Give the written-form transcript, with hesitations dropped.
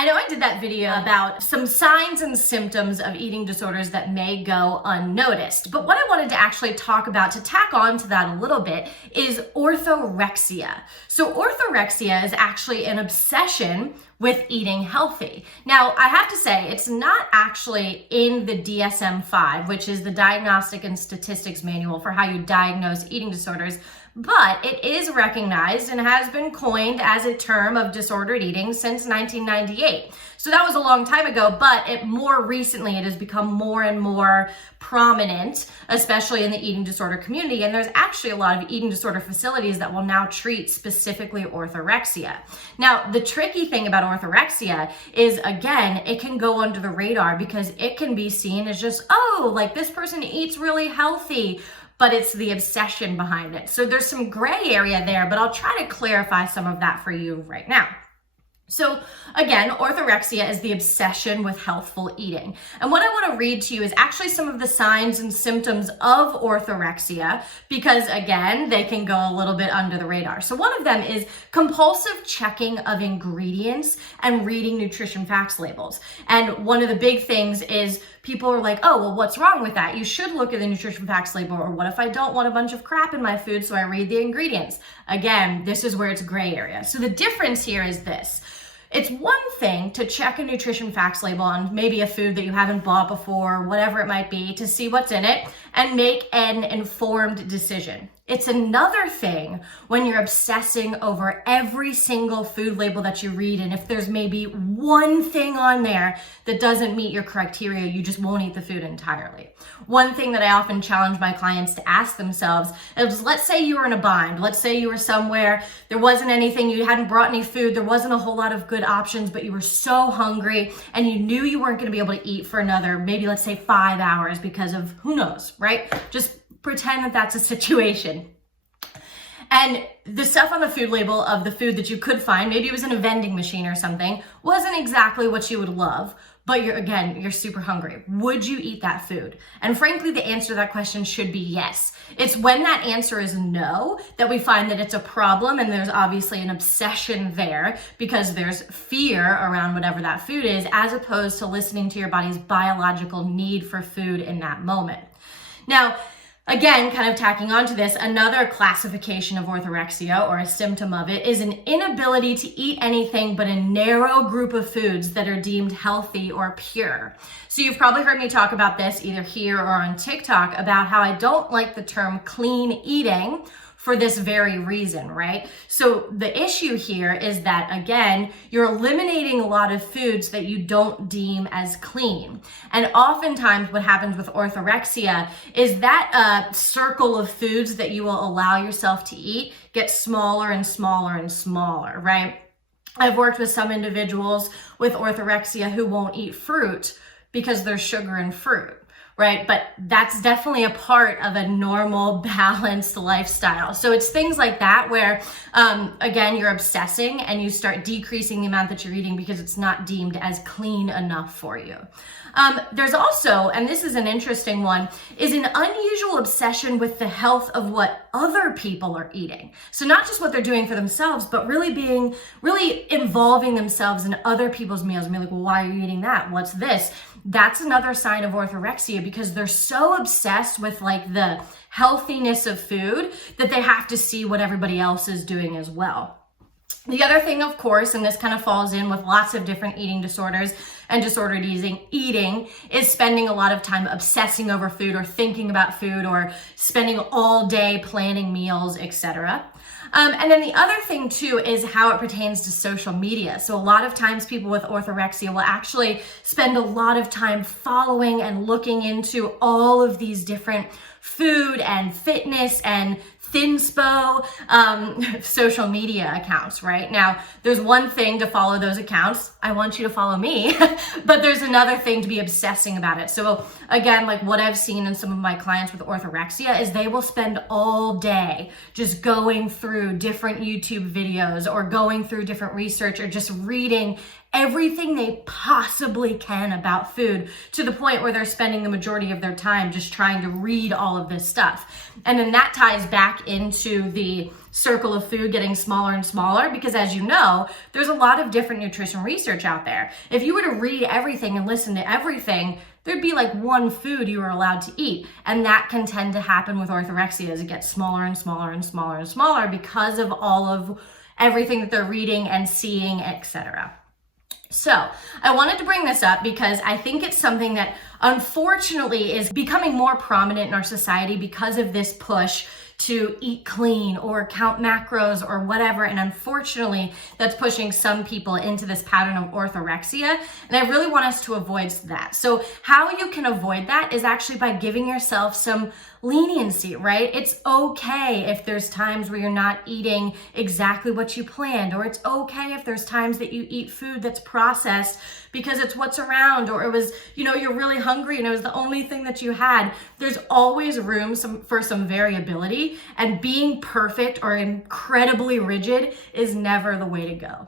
I know I did that video about some signs and symptoms of eating disorders that may go unnoticed, but what I wanted to actually talk about to tack on to that a little bit is orthorexia. So orthorexia is actually an obsession with eating healthy. Now, I have to say, it's not actually in the DSM-5, which is the Diagnostic and Statistics Manual for how you diagnose eating disorders, but it is recognized and has been coined as a term of disordered eating since 1998. So that was a long time ago, but more recently it has become more and more prominent, especially in the eating disorder community. And there's actually a lot of eating disorder facilities that will now treat specifically orthorexia. Now, the tricky thing about orthorexia is, again, it can go under the radar because it can be seen as just, oh, like this person eats really healthy, but it's the obsession behind it. So there's some gray area there, but I'll try to clarify some of that for you right now. So again, orthorexia is the obsession with healthful eating. And what I want to read to you is actually some of the signs and symptoms of orthorexia, because again, they can go a little bit under the radar. So one of them is compulsive checking of ingredients and reading nutrition facts labels. And one of the big things is people are like, oh, well, what's wrong with that? You should look at the nutrition facts label. Or what if I don't want a bunch of crap in my food, so I read the ingredients? Again, this is where it's gray area. So the difference here is this. It's one thing to check a nutrition facts label on maybe a food that you haven't bought before, whatever it might be, to see what's in it and make an informed decision. It's another thing when you're obsessing over every single food label that you read, and if there's maybe one thing on there that doesn't meet your criteria, you just won't eat the food entirely. One thing that I often challenge my clients to ask themselves is, let's say you were in a bind. Let's say you were somewhere, there wasn't anything, you hadn't brought any food, there wasn't a whole lot of good options, but you were so hungry and you knew you weren't going to be able to eat for another, maybe let's say 5 hours because of who knows, right? Just pretend that that's a situation. And the stuff on the food label of the food that you could find, maybe it was in a vending machine or something, wasn't exactly what you would love, but you're super hungry. Would you eat that food? And frankly, the answer to that question should be yes. It's when that answer is no that we find that it's a problem, and there's obviously an obsession there because there's fear around whatever that food is, as opposed to listening to your body's biological need for food in that moment. Now, again, kind of tacking onto this, another classification of orthorexia, or a symptom of it, is an inability to eat anything but a narrow group of foods that are deemed healthy or pure. So you've probably heard me talk about this either here or on TikTok about how I don't like the term clean eating for this very reason, right? So the issue here is that, again, you're eliminating a lot of foods that you don't deem as clean. And oftentimes what happens with orthorexia is that circle of foods that you will allow yourself to eat gets smaller and smaller and smaller, right? I've worked with some individuals with orthorexia who won't eat fruit because there's sugar in fruit. Right? But that's definitely a part of a normal, balanced lifestyle. So it's things like that where, again, you're obsessing and you start decreasing the amount that you're eating because it's not deemed as clean enough for you. There's also, and this is an interesting one, is an unusual obsession with the health of what other people are eating. So not just what they're doing for themselves, but really involving themselves in other people's meals and be like, well, why are you eating that? What's this? That's another sign of orthorexia because they're so obsessed with like the healthiness of food that they have to see what everybody else is doing as well. The other thing, of course, and this kind of falls in with lots of different eating disorders and disordered eating, is spending a lot of time obsessing over food or thinking about food or spending all day planning meals, etc. And then the other thing too is how it pertains to social media. So a lot of times people with orthorexia will actually spend a lot of time following and looking into all of these different food and fitness and thinspo social media accounts, right? Now, there's one thing to follow those accounts. I want you to follow me, but there's another thing to be obsessing about it. So again, like what I've seen in some of my clients with orthorexia is they will spend all day just going through different YouTube videos or going through different research or just reading everything they possibly can about food, to the point where they're spending the majority of their time just trying to read all of this stuff. And then that ties back into the circle of food getting smaller and smaller, because as you know, there's a lot of different nutrition research out there. If you were to read everything and listen to everything, there'd be like one food you were allowed to eat. And that can tend to happen with orthorexia as it gets smaller and smaller and smaller and smaller because of all of everything that they're reading and seeing, etc. So I wanted to bring this up because I think it's something that unfortunately is becoming more prominent in our society because of this push to eat clean or count macros or whatever. And unfortunately, that's pushing some people into this pattern of orthorexia. And I really want us to avoid that. So how you can avoid that is actually by giving yourself some leniency, right? It's okay if there's times where you're not eating exactly what you planned, or it's okay if there's times that you eat food that's processed because it's what's around, or it was, you're really hungry and it was the only thing that you had. There's always room for some variability, and being perfect or incredibly rigid is never the way to go.